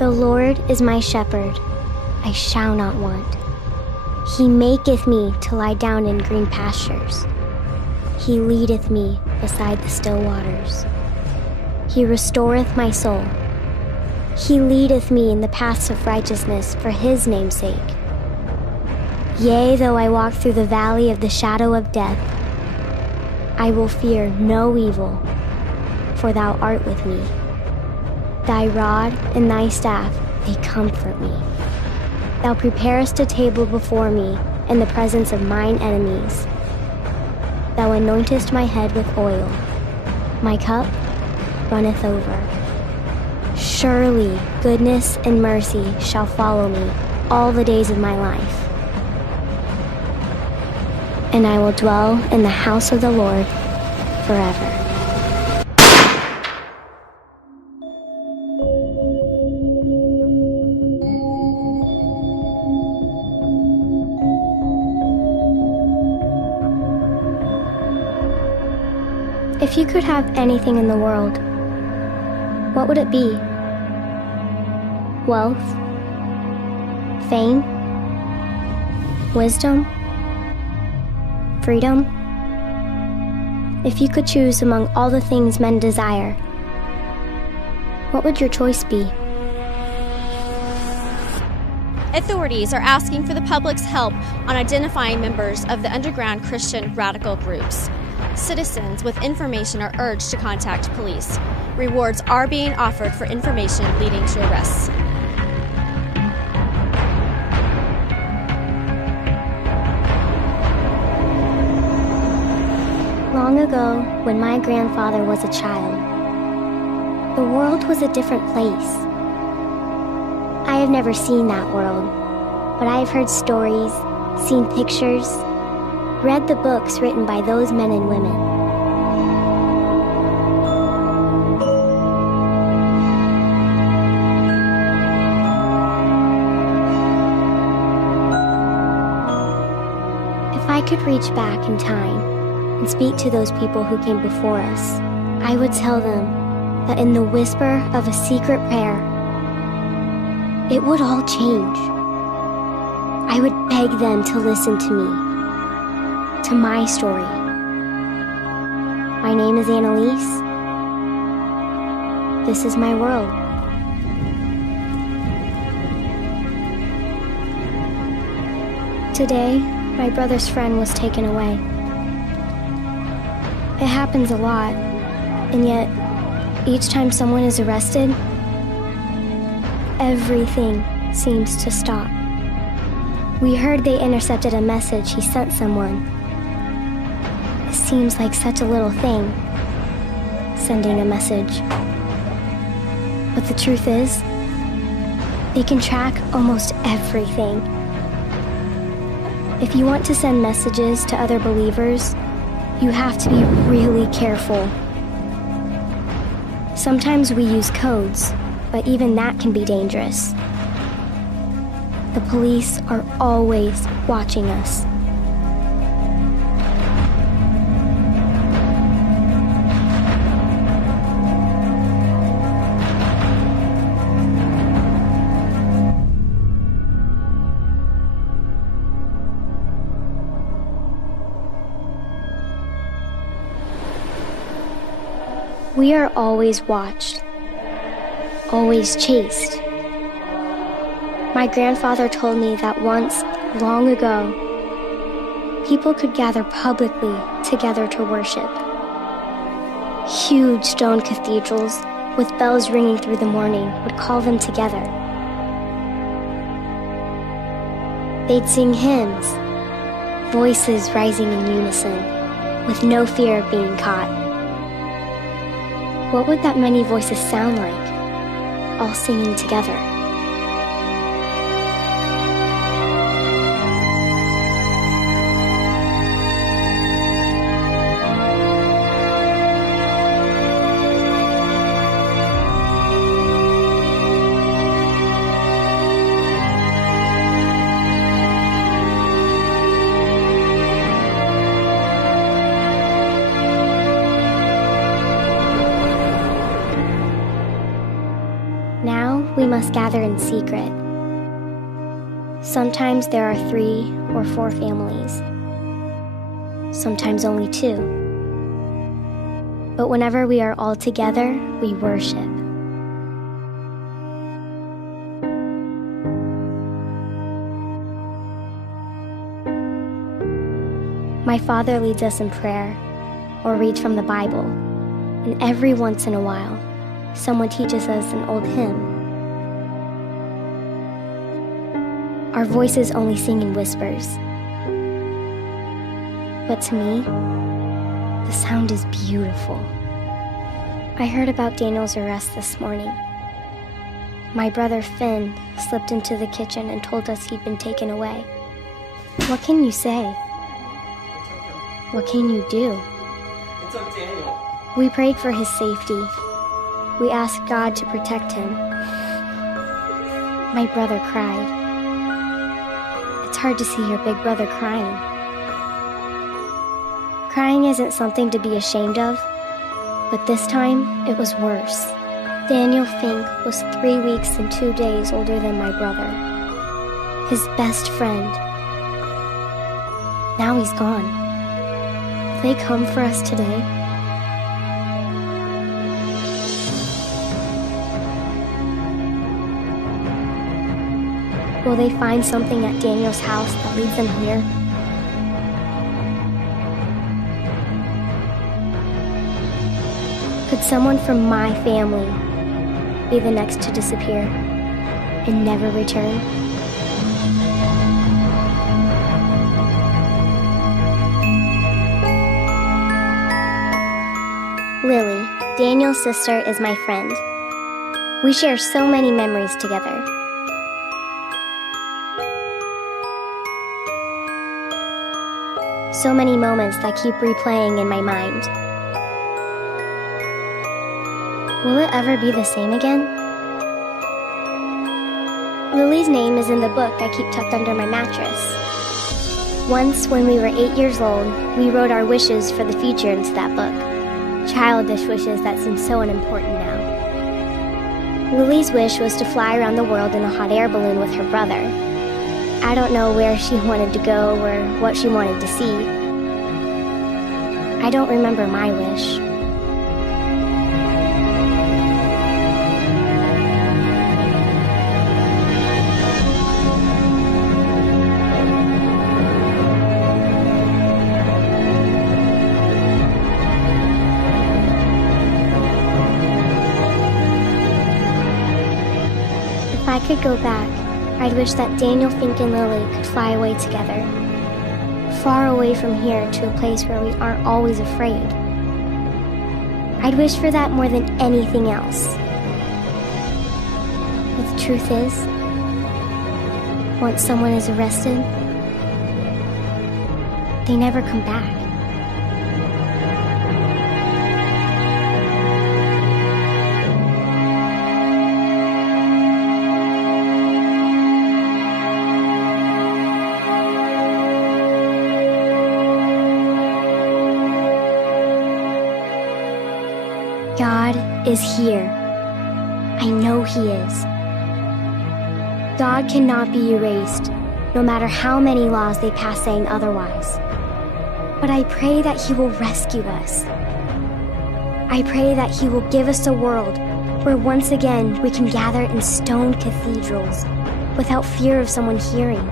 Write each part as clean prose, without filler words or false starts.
The Lord is my shepherd, I shall not want. He maketh me to lie down in green pastures. He leadeth me beside the still waters. He restoreth my soul. He leadeth me in the paths of righteousness for his name's sake. Yea, though I walk through the valley of the shadow of death, I will fear no evil, for thou art with me. Thy rod and thy staff, they comfort me. Thou preparest a table before me in the presence of mine enemies. Thou anointest my head with oil. My cup runneth over. Surely goodness and mercy shall follow me all the days of my life. And I will dwell in the house of the Lord forever. If you could have anything in the world, what would it be? Wealth? Fame? Wisdom? Freedom? If you could choose among all the things men desire, what would your choice be? Authorities are asking for the public's help on identifying members of the underground Christian radical groups. Citizens with information are urged to contact police. Rewards are being offered for information leading to arrests. Long ago, when my grandfather was a child, the world was a different place. I have never seen that world, but I have heard stories, seen pictures, read the books written by those men and women. If I could reach back in time and speak to those people who came before us, I would tell them that in the whisper of a secret prayer, it would all change. I would beg them to listen to me, to my story. My name is Annalise. This is my world. Today, my brother's friend was taken away. It happens a lot, and yet, each time someone is arrested, everything seems to stop. We heard they intercepted a message he sent someone. It seems like such a little thing, sending a message. But the truth is, they can track almost everything. If you want to send messages to other believers, you have to be really careful. Sometimes we use codes, but even that can be dangerous. The police are always watching us. We are always watched, always chased. My grandfather told me that once, long ago, people could gather publicly together to worship. Huge stone cathedrals with bells ringing through the morning would call them together. They'd sing hymns, voices rising in unison, with no fear of being caught. What would that many voices sound like, all singing together? Now we must gather in secret. Sometimes there are 3 or 4 families. Sometimes only 2. But whenever we are all together, we worship. My father leads us in prayer or reads from the Bible, and every once in a while, someone teaches us an old hymn. Our voices only sing in whispers, but to me, the sound is beautiful. I heard about Daniel's arrest this morning. My brother Finn slipped into the kitchen and told us he'd been taken away. What can you say? What can you do? It's up, Daniel. We prayed for his safety. We asked God to protect him. My brother cried. It's hard to see your big brother crying. Crying isn't something to be ashamed of, but this time it was worse. Daniel Fink was 3 weeks and 2 days older than my brother, his best friend. Now he's gone. Will they come for us today? Will they find something at Daniel's house that leads them here? Could someone from my family be the next to disappear and never return? Lily, Daniel's sister, is my friend. We share so many memories together. So many moments that keep replaying in my mind. Will it ever be the same again? Lily's name is in the book I keep tucked under my mattress. Once, when we were 8 years old, we wrote our wishes for the future into that book. Childish wishes that seem so unimportant now. Lily's wish was to fly around the world in a hot air balloon with her brother. I don't know where she wanted to go or what she wanted to see. I don't remember my wish. If I could go back, I'd wish that Daniel, Fink, and Lily could fly away together, far away from here to a place where we aren't always afraid. I'd wish for that more than anything else. But the truth is, once someone is arrested, they never come back. God is here. I know He is. God cannot be erased, no matter how many laws they pass saying otherwise. But I pray that He will rescue us. I pray that He will give us a world where once again we can gather in stone cathedrals without fear of someone hearing.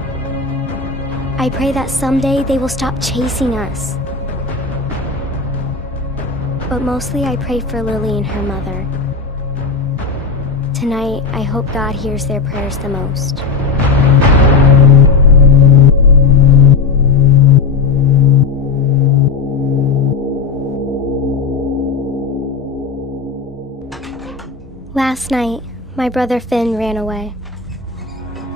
I pray that someday they will stop chasing us. But mostly I pray for Lily and her mother. Tonight, I hope God hears their prayers the most. Last night, my brother Finn ran away.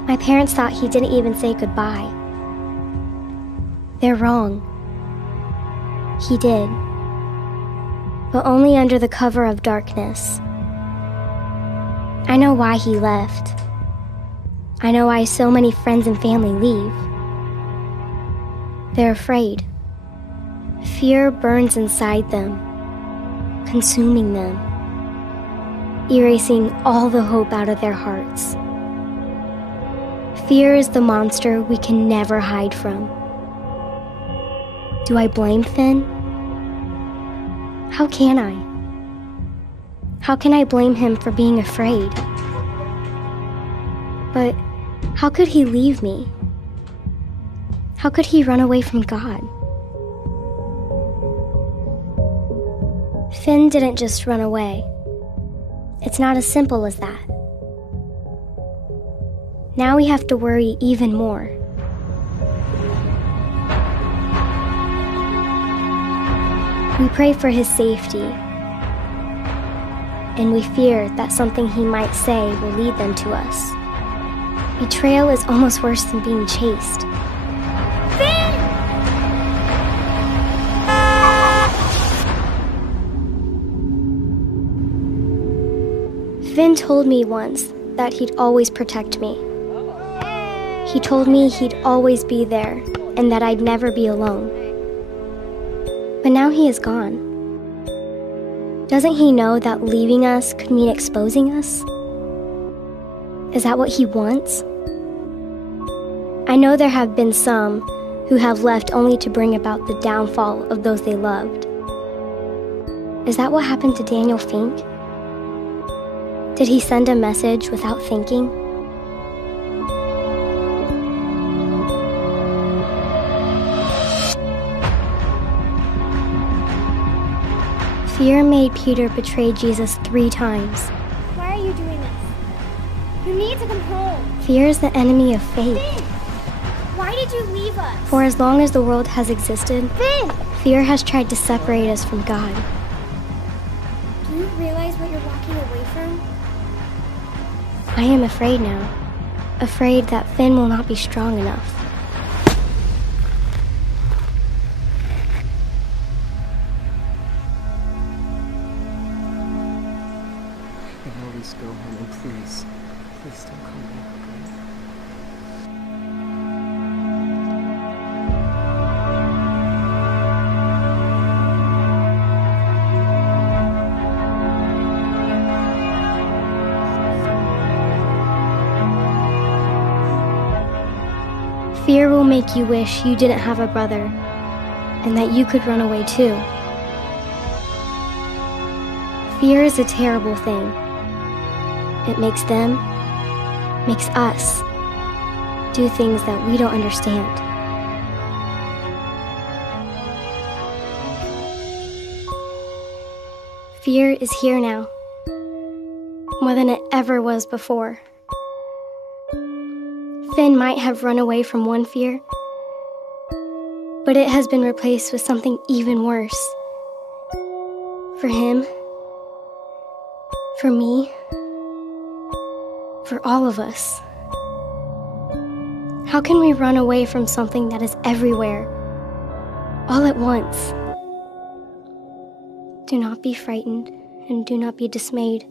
My parents thought he didn't even say goodbye. They're wrong. He did. But only under the cover of darkness. I know why he left. I know why so many friends and family leave. They're afraid. Fear burns inside them, consuming them. erasing all the hope out of their hearts. Fear is the monster we can never hide from. Do I blame Finn? How can I? How can I blame him for being afraid? But how could he leave me? How could he run away from God? Finn didn't just run away. It's not as simple as that. Now we have to worry even more. We pray for his safety, and we fear that something he might say will lead them to us. Betrayal is almost worse than being chased. Finn! Finn told me once that he'd always protect me. He told me he'd always be there and that I'd never be alone. But now he is gone. Doesn't he know that leaving us could mean exposing us? Is that what he wants? I know there have been some who have left only to bring about the downfall of those they loved. Is that what happened to Daniel Fink? Did he send a message without thinking? Fear made Peter betray Jesus 3 times. Why are you doing this? You need to come home. Fear is the enemy of faith. Finn! Why did you leave us? For as long as the world has existed, Finn! fear has tried to separate us from God. Do you realize what you're walking away from? I am afraid now. Afraid that Finn will not be strong enough. And always go home, and please don't come back, okay? Fear will make you wish you didn't have a brother, and that you could run away too. Fear is a terrible thing. It makes them, makes us, do things that we don't understand. Fear is here now, more than it ever was before. Finn might have run away from one fear, but it has been replaced with something even worse. For him, for me, for all of us. How can we run away from something that is everywhere, all at once? Do not be frightened and do not be dismayed,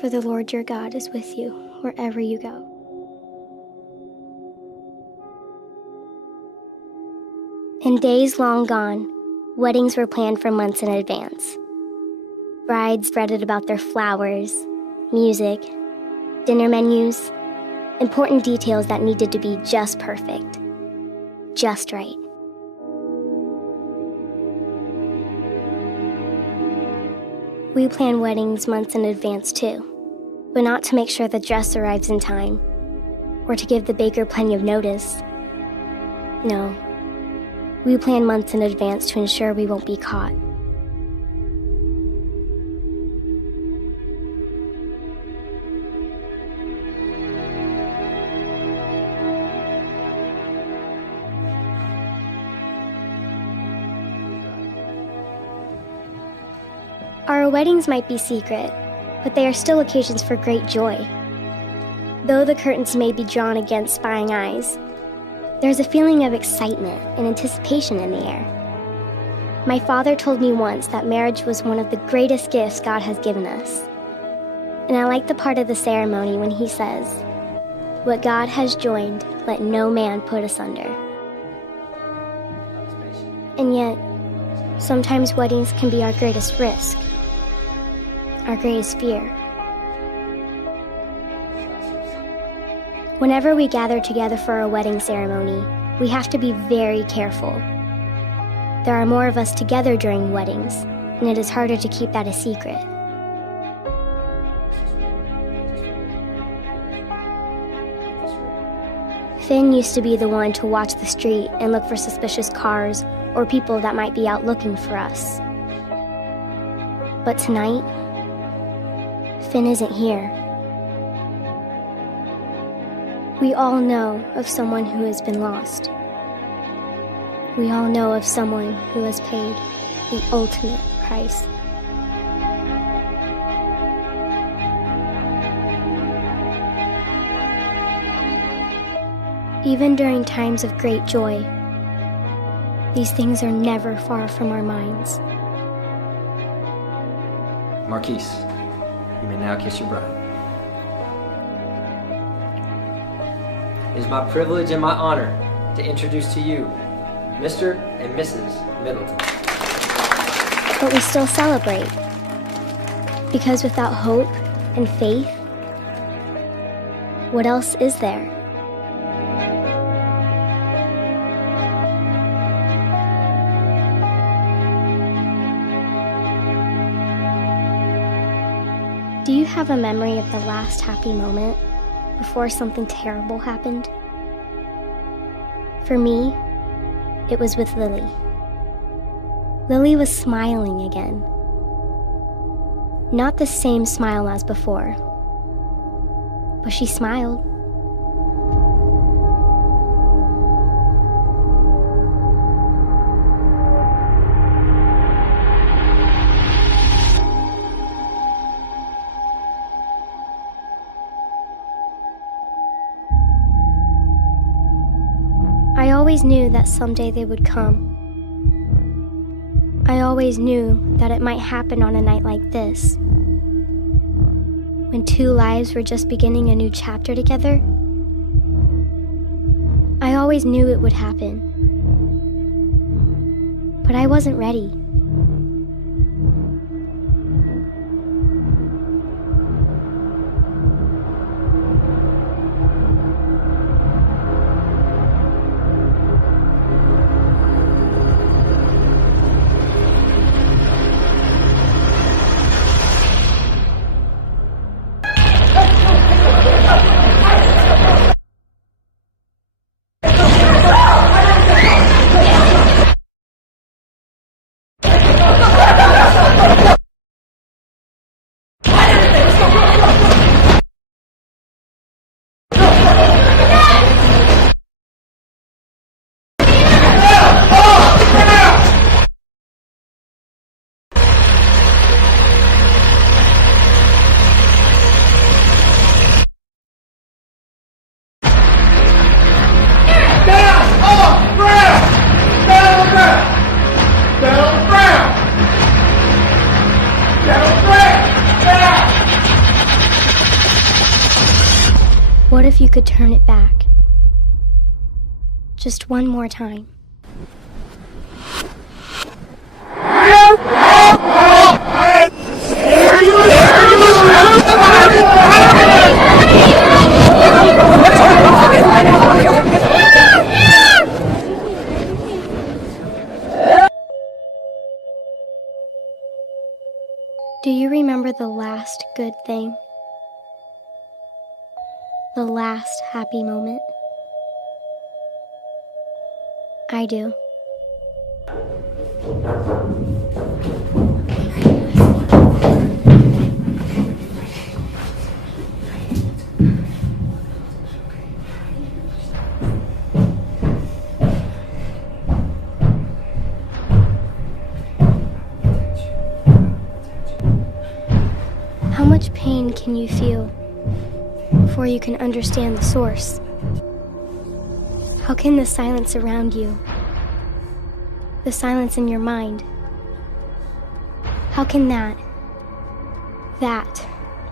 for the Lord your God is with you wherever you go. In days long gone, weddings were planned for months in advance. Brides fretted about their flowers, music, dinner menus, important details that needed to be just perfect, just right. We plan weddings months in advance too, but not to make sure the dress arrives in time, or to give the baker plenty of notice. No. We plan months in advance to ensure we won't be caught. Our weddings might be secret, but they are still occasions for great joy. Though the curtains may be drawn against spying eyes, there's a feeling of excitement and anticipation in the air. My father told me once that marriage was one of the greatest gifts God has given us. And I like the part of the ceremony when he says, "What God has joined, let no man put asunder." And yet, sometimes weddings can be our greatest risk, our greatest fear. Whenever we gather together for a wedding ceremony, we have to be very careful. There are more of us together during weddings, and it is harder to keep that a secret. Finn used to be the one to watch the street and look for suspicious cars or people that might be out looking for us. But tonight, Finn isn't here. We all know of someone who has been lost. We all know of someone who has paid the ultimate price. Even during times of great joy, these things are never far from our minds. Marquise, you may now kiss your bride. It is my privilege and my honor to introduce to you Mr. and Mrs. Middleton. But we still celebrate, because without hope and faith, what else is there? Do you have a memory of the last happy moment before something terrible happened? For me, it was with Lily. Lily was smiling again. Not the same smile as before, but she smiled. I always knew that someday they would come. I always knew that it might happen on a night like this, when two lives were just beginning a new chapter together. I always knew it would happen, but I wasn't ready. What if you could turn it back? Just one more time. Do you remember the last good thing? The last happy moment? I do. How much pain can you feel before you can understand the source? How can the silence around you, the silence in your mind, how can that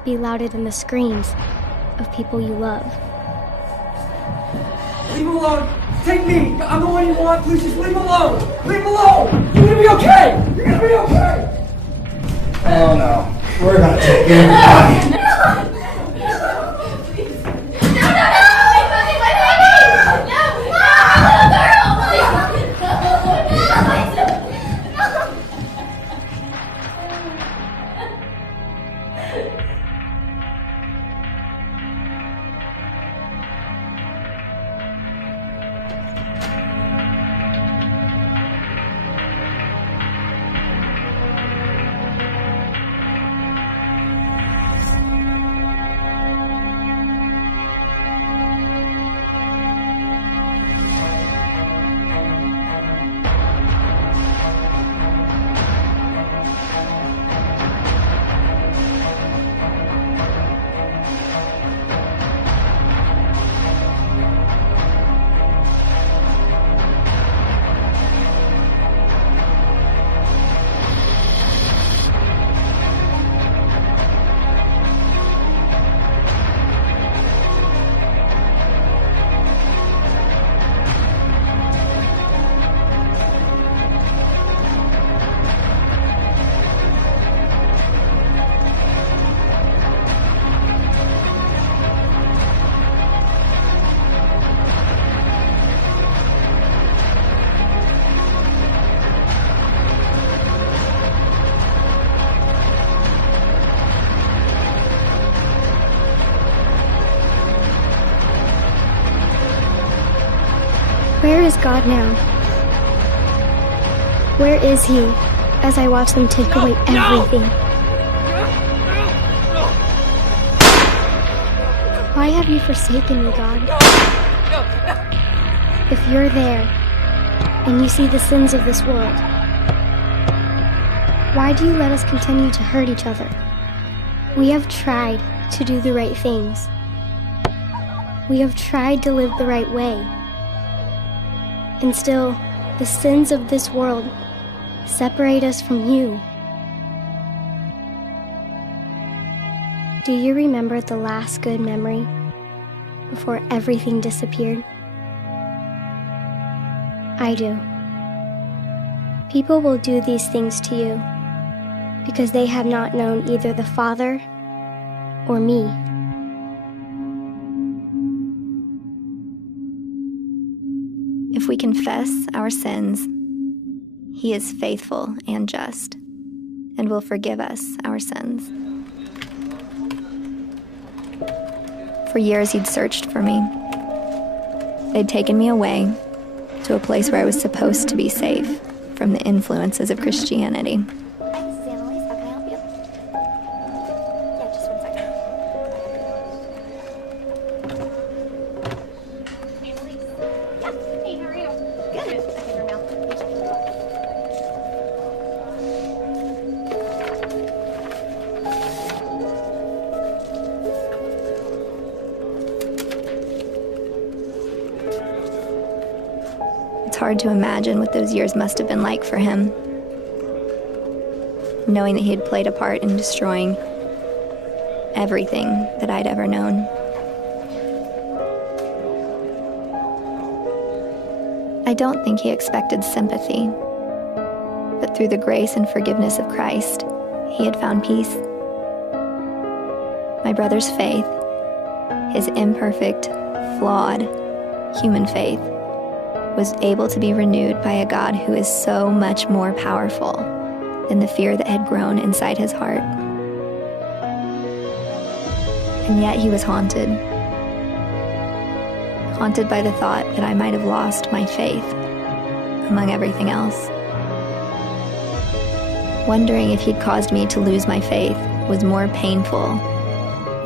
be louder than the screams of people you love? Leave him alone! Take me! I'm the one you want! Please just leave him alone! Leave him alone! You're gonna be okay! You're gonna be okay! Oh no. We're gonna take everybody. Where is God now? Where is He as I watch them take away everything? Why have you forsaken me, God? If you're there and you see the sins of this world, why do you let us continue to hurt each other? We have tried to do the right things. We have tried to live the right way. And still, the sins of this world separate us from you. Do you remember the last good memory before everything disappeared? I do. People will do these things to you because they have not known either the Father or me. If we confess our sins, He is faithful and just, and will forgive us our sins. For years He'd searched for me. They'd taken me away to a place where I was supposed to be safe from the influences of Christianity. It's hard to imagine what those years must have been like for him, knowing that he had played a part in destroying everything that I'd ever known. I don't think he expected sympathy, but through the grace and forgiveness of Christ, he had found peace. My brother's faith, his imperfect, flawed, human faith, was able to be renewed by a God who is so much more powerful than the fear that had grown inside his heart. And yet he was haunted by the thought that I might have lost my faith among everything else. Wondering if he'd caused me to lose my faith was more painful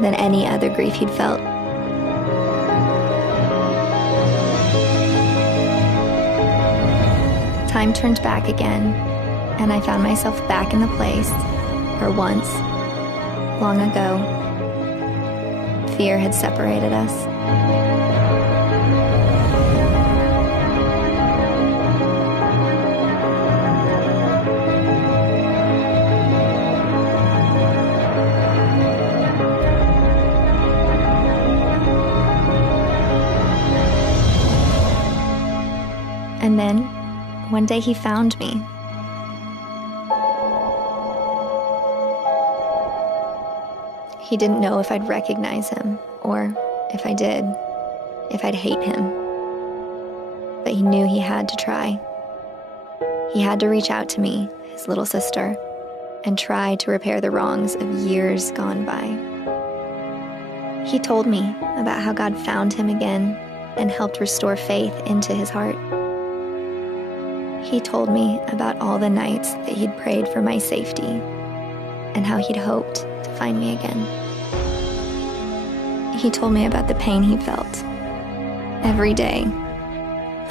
than any other grief he'd felt. Time turned back again, and I found myself back in the place where once, long ago, fear had separated us. And then, one day he found me. He didn't know if I'd recognize him, or if I did, if I'd hate him. But he knew he had to try. He had to reach out to me, his little sister, and try to repair the wrongs of years gone by. He told me about how God found him again and helped restore faith into his heart. He told me about all the nights that he'd prayed for my safety and how he'd hoped to find me again. He told me about the pain he felt every day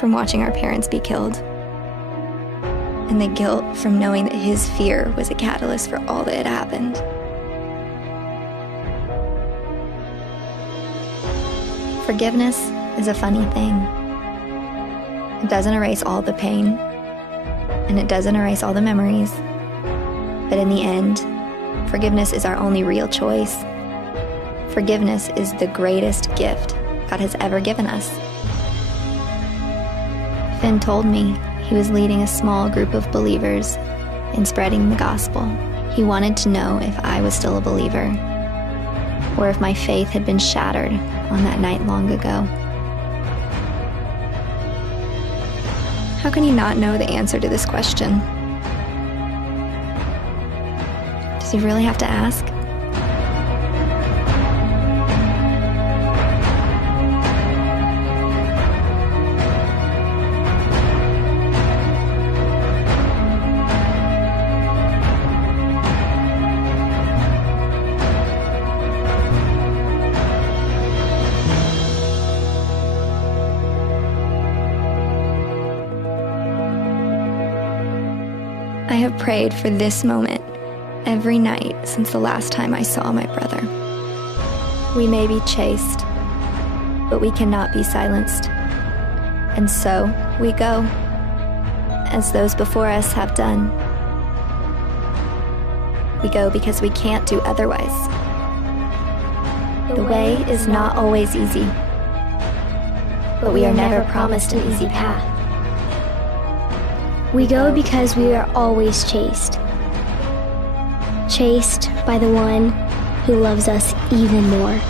from watching our parents be killed, and the guilt from knowing that his fear was a catalyst for all that had happened. Forgiveness is a funny thing. It doesn't erase all the pain, and it doesn't erase all the memories. But in the end, forgiveness is our only real choice. Forgiveness is the greatest gift God has ever given us. Finn told me he was leading a small group of believers in spreading the gospel. He wanted to know if I was still a believer, or if my faith had been shattered on that night long ago. How can he not know the answer to this question? Does he really have to ask? I have prayed for this moment every night since the last time I saw my brother. We may be chased, but we cannot be silenced. And so we go, as those before us have done. We go because we can't do otherwise. The way is not always easy, but we are never promised an easy path. We go because we are always chased. Chased by the one who loves us even more.